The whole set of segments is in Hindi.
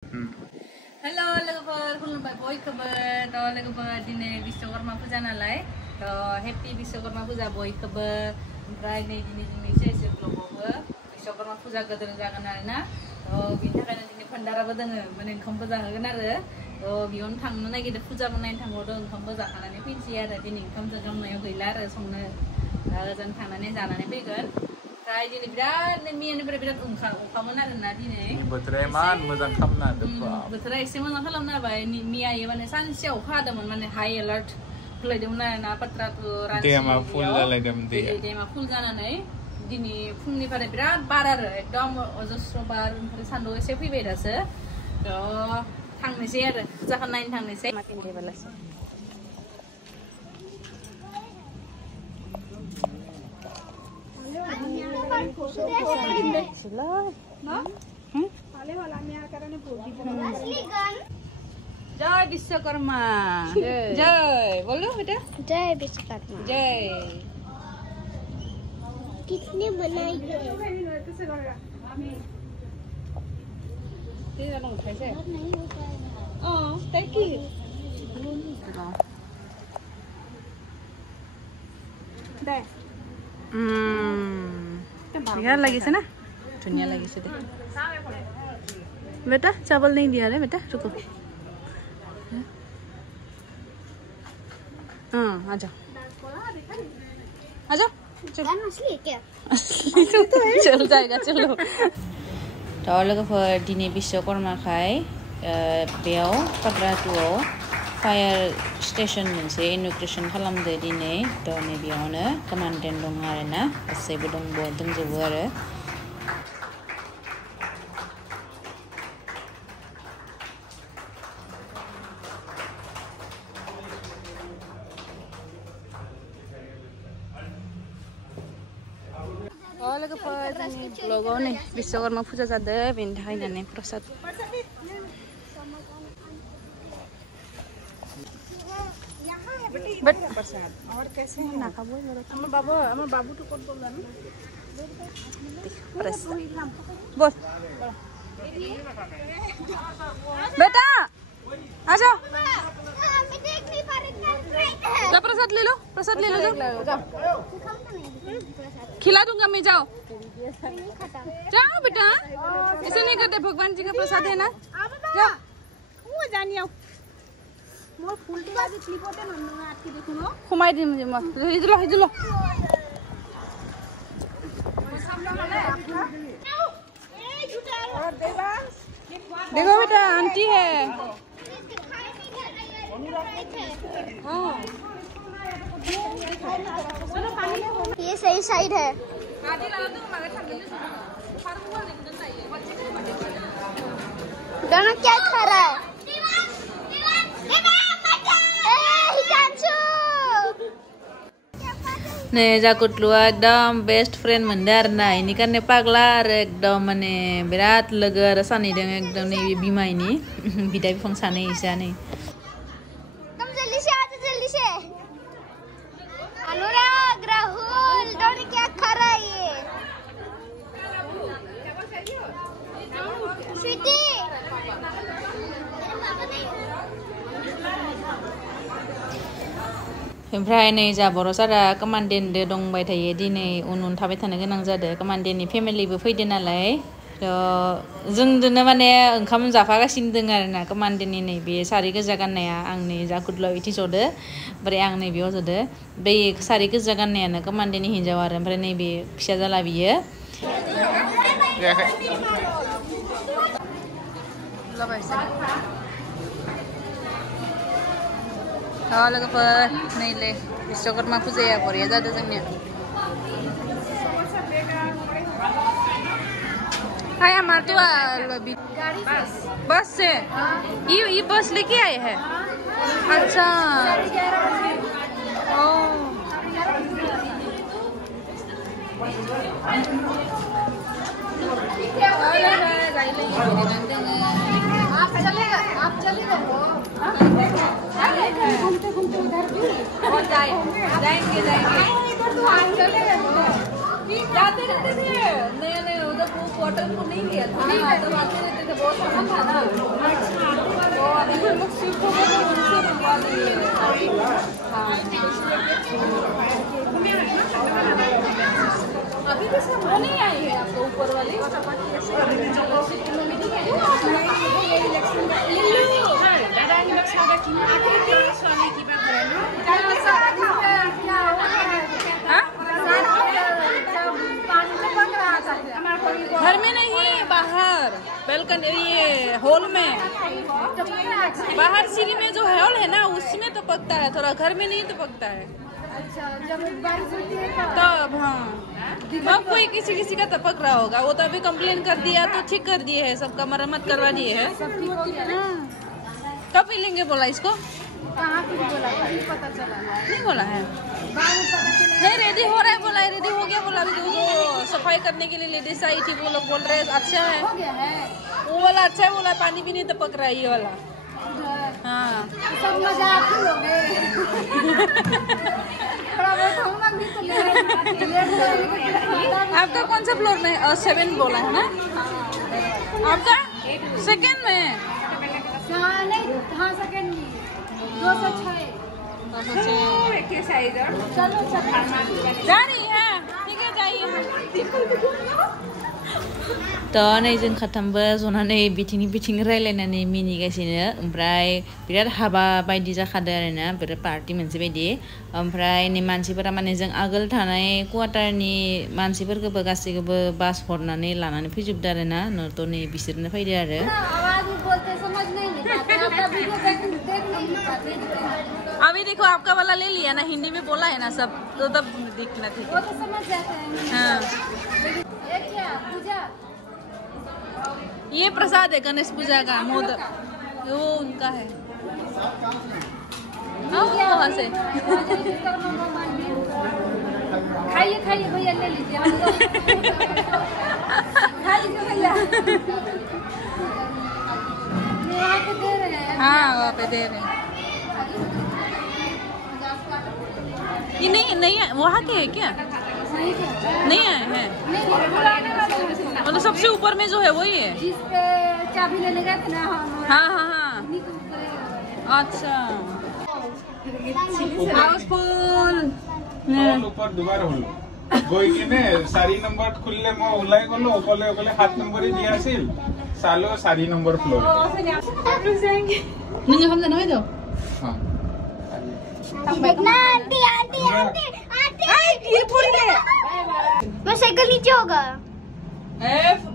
Halo लोगोफोर खुलुमबाय बयखौबो लोगोफोर दिनै विश्वकर्मा फुजा नालाय हेपि विश्वकर्मा फुजा बयखौबो ओमफ्राय नै दिनै जोंनि एसे ब्लगावबो विश्वकर्मा फुजा गोदोर जागोन आरोना बिनि थाखायनो दिनै भान्डाराबो दोङो माने ओंखामबो जाहोगोन आरो बेयावनो थांनो नागिरदों फुजाबो नायनो थांबावदों ओंखामबो जाखानानै फैनोसै आरो दिनै ओंखाम जागामनायाव गैला आरो संनो ओजों थांनानै जानानै फैगोन ओमफ्राय दिनै बिराद मैयानिफ्राय बिराद अखामोन आरोना दिनै बोथोरा इमान मोजां खालामना बोथोरा एसे मोजां खालामना होबाय मैयायो माने सानसेयाव अखा हादोंमोन माने हाई एलार्ट होलायदोंमोन आरोना पात्रातुर दैमा फुल जालायदों दैमा फुल जानानै दिनै फुंनिफ्राय बिराद बार आरो एकदम अजस्र बार ओमफ्राय सान्दुं एसे फैबाय दासो थांनोसै आरो फुजाखौ नायनो थांनोसै जय विश्वकर्मा जय बोलो बेटा जय विश्वकर्मा जय किसने बनाई thank you deh बिहार लगी से ना दुनिया लगी से दे बेटा चावल नहीं दिया रे बेटा रुको हाँ आ जाओ असली क्या चल जाएगा चलो लोगोफोर दिनै विश्वकर्माखाय बेयाव पात्रातुआव फायार स्टेशन मोनसे इनग्रेसन खालामदो दिनै नै बेयावनो कमान्डेन्ट दं आरोना गासैबो दंजोबो आरो लोगोफोर जोंनि ब्लगाव नै विश्वकर्मा फुजा जादों बेनि थाखाय प्रसाद बट प्रसाद और कैसे हम ना खाबो हमर बाबू तो कोन बोलला ना प्रसाद बोल बेटा आ जाओ प्रसाद ले लो जाओ खिला दूंगा मैं जाओ जाओ बेटा ऐसे नहीं करते भगवान जी का प्रसाद है ना जाओ मोर फुल टी आज क्लिपटे नन्ना आटके देखु न खमाय दिन मुझे मत हिजलो देखो बेटा आंटी है ये सही साइड है दोनों क्या खा रहा है ने जाकुटलुआ एकदम बेस्ट फ्रेंड मोनदों आरो ना इनिखायनो पागला आरो एकदम माने बिराद लोगो आरो सानैदों एकदम नैबे बिमायनि बिदा बिफं सानै इसानै अनुराग राहुल दोनों क्या खा रहा है ये स्वीटी ओमफ्राय नै जा बर' सारा कमान्डेन्टदो दंबाय थायो दिनै उन थाबाय थानो गोनां जादों कमान्डेन्टनि फेमिलिबो फैदो नालाय जोंदोनो माने ओंखाम जाफागासिनो दङ आरोना कमान्डेन्टनि नैबे सारि गोजा गाननाया आं नै जाकुटलाव इथि जदो ओमफ्राय आं नै बेयाव जदो बै सारि गोजा गाननायानो कमान्डेन्टनि हिन्जाव आरो ओमफ्राय नैबे फिसा जाला बियो लोगोफोर नैले विश्वकर्मा फुजाया बरिया जादों जोंनिया हाय हमारे तो बस से ये बस लेके आए हैं अच्छा आप चलेगा घूमते उधर भी जाएंगे जाते रहते थे नए उधर होटल को नहीं लिया था तो आते रहते थे बहुत सामान था ना तो अभी हम लोग शिफ्ट हो गए तो उनसे बनवा दिए हाँ अभी भी सब वो नहीं आई है आपको ऊपर वाली घर में नहीं बाहर बेलकनी ये हॉल में बाहर सीढ़ी में जो हॉल है ना उसमें तो पकता है थोड़ा घर में नहीं तो पकता है अच्छा जब बारिश होती है तब हाँ अब कोई किसी किसी का टपक रहा होगा वो तो अभी कंप्लेन कर दिया तो ठीक कर दिए है सबका मरम्मत करवा दिए है सब ठीक हो गया ना कब मिलेंगे बोला इसको कहाँ कुछ बोला नहीं पता चला नहीं बोला है बाद में पता चला नहीं रेडी हो रहा है बोला रेडी हो गया बोला अभी जो सफाई करने के लिए लेडीज आई थी वो लोग बोल रहे हैं अच्छा है हो गया है वो वाला अच्छा है बोला पानी भी नहीं टपक रहा है ये वाला उधर हाँ सब मजा आप ही लोगे थोड़ा बहुत हम लोग भी तो लेट आपका कौन सा फ्लोर में 7 बोला है ना आपका सेकंड में हाँ नहीं हाँ सेकंड में 206 चलो जा रही है ठीक है जाइए तो नै जों खाथामबो जनानै बिथिं रायलायनानै मिनिगासिनो ओमफ्राय बिराद हाबा बायदि जाखादो आरोना बिराद पार्टी मोनसे बायदि ओमफ्राय नै मानसिफोरा माने जों आगोल थानाय क्वार्टारनि मानसिफोरखौबो गासैखौबो बास हरनानै लानानै फैजोबदो आरोना न'थ' नै बिसोरनो फैदो आरो अभी देखो आपका वाला ले लिया ना हिंदी में बोला है ना सब तो तब दिखना ठीक वो तो समझ जाते हैं हाँ ये क्या पूजा ये प्रसाद है गणेश पूजा का मोदक वो उनका है वहाँ से खाइए खाइए भैया ले लीजिए खा लीजिए भैया वहाँ पे दे रहे हैं हाँ वहाँ पे दे रहे हैं ये नहीं है वहाँ के है क्या नहीं है मतलब सबसे ऊपर में जो है वही है जिस पे चाबी लेने गए थे ना हाँ हाँ हाँ अच्छा हाउसफुल ऊपर दुबारा হলো গৈ কিনে 4 নম্বৰ খুললে মই ওলাই গলো অকলে 7 নম্বৰে দিয়া আছিল চালো 4 নম্বৰ ফ্লোৰ नहीं हम जाना है तो हां आंटी ये फूल गया मैं साइकिल नीचे होगा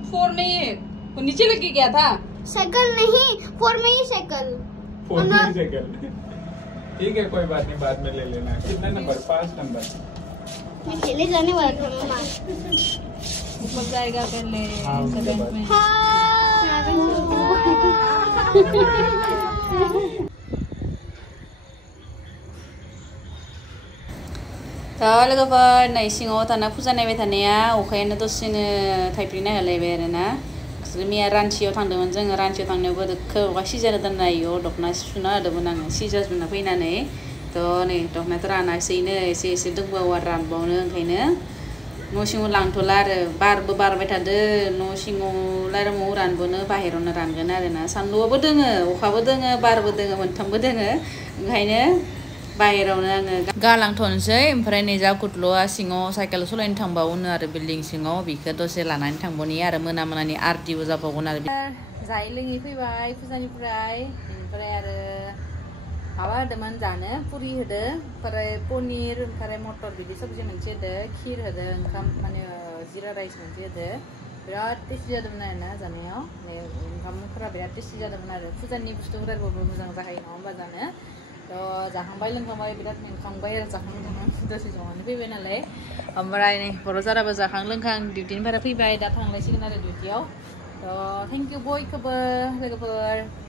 फोर नहीं है वो नीचे लग गया था साइकिल नहीं 4 में ही साइकिल ठीक है कोई बात नहीं बाद में ले लेना कितना नंबर 5 नंबर मैं खेले जाने वाला था मम्मा ऊपर जाएगा पहले हाँ, उसके बाद। में दा लोगोफोर नै सिङाव थाना फुजा नायबाय थानाया अखायानो दसेनो थाइफ्रिना होलायबाय आरोना मैया रान्चियाव थांदोंमोन जोङो रान्चियाव थांनायावबो दोखो अखा सिजानो दोननाय इयाव दख'ना सुना होदोंमोन आङो सिजाजोबना फैनानै थ' नै दख'नायाथ' रानासैनो एसे दंबावो आरो रानबावनो ओंखायनो न' सिङाव लांथ'ला आरो बारबो बारबाय थादो न' सिङावलाय मौ रानबोनो बाहेरावनो रानगोन आरोना सान्दुंआबो दोङो अखाबो दोङो बारबो दोङो मोनथामबो दोङो ओंखायनो बाहेरावनो आङो गालांथ'नोसै ओमफ्राय नै जा कुटल'आ सिङाव साइकेल सलायनो थांबावोनो आरो बिल्डिं सिङाव बिखौ दसे लानानै थांबावनि आरो मोनानि आरतिबो जाबावगोन आरो जायै लोङै फैबाय फुजानिफ्राय ओमफ्राय आरो माबा होदोंमोन जानो पुरि होदो ओमफ्राय पनिर ओमफ्राय मटर बिदि सबजि मोनसे होदो खिर होदो ओंखाम माने जिरा राइस मोनसे होदो बिराद टेस्टि जादोंमोन आरोना जानायाव ओंखामफोरा बिराद टेस्टि जादोंमोन आरो फुजानि बुस्थुफोराबो मोजां जाखायो नङा होमबा जानो थ' जाखांबाय लोंखांबाय बिराद मेंखांबाय आरो जाखां दसे जनानै फैबाय नालाय ओमफ्राय नै बर' जाराबो जाखां लोंखां डिउटिनिफ्राय फैबाय दा थांलायसिगोन आरो डिउटियाव थ' थेंक इउ बयखौबो लोगोफोर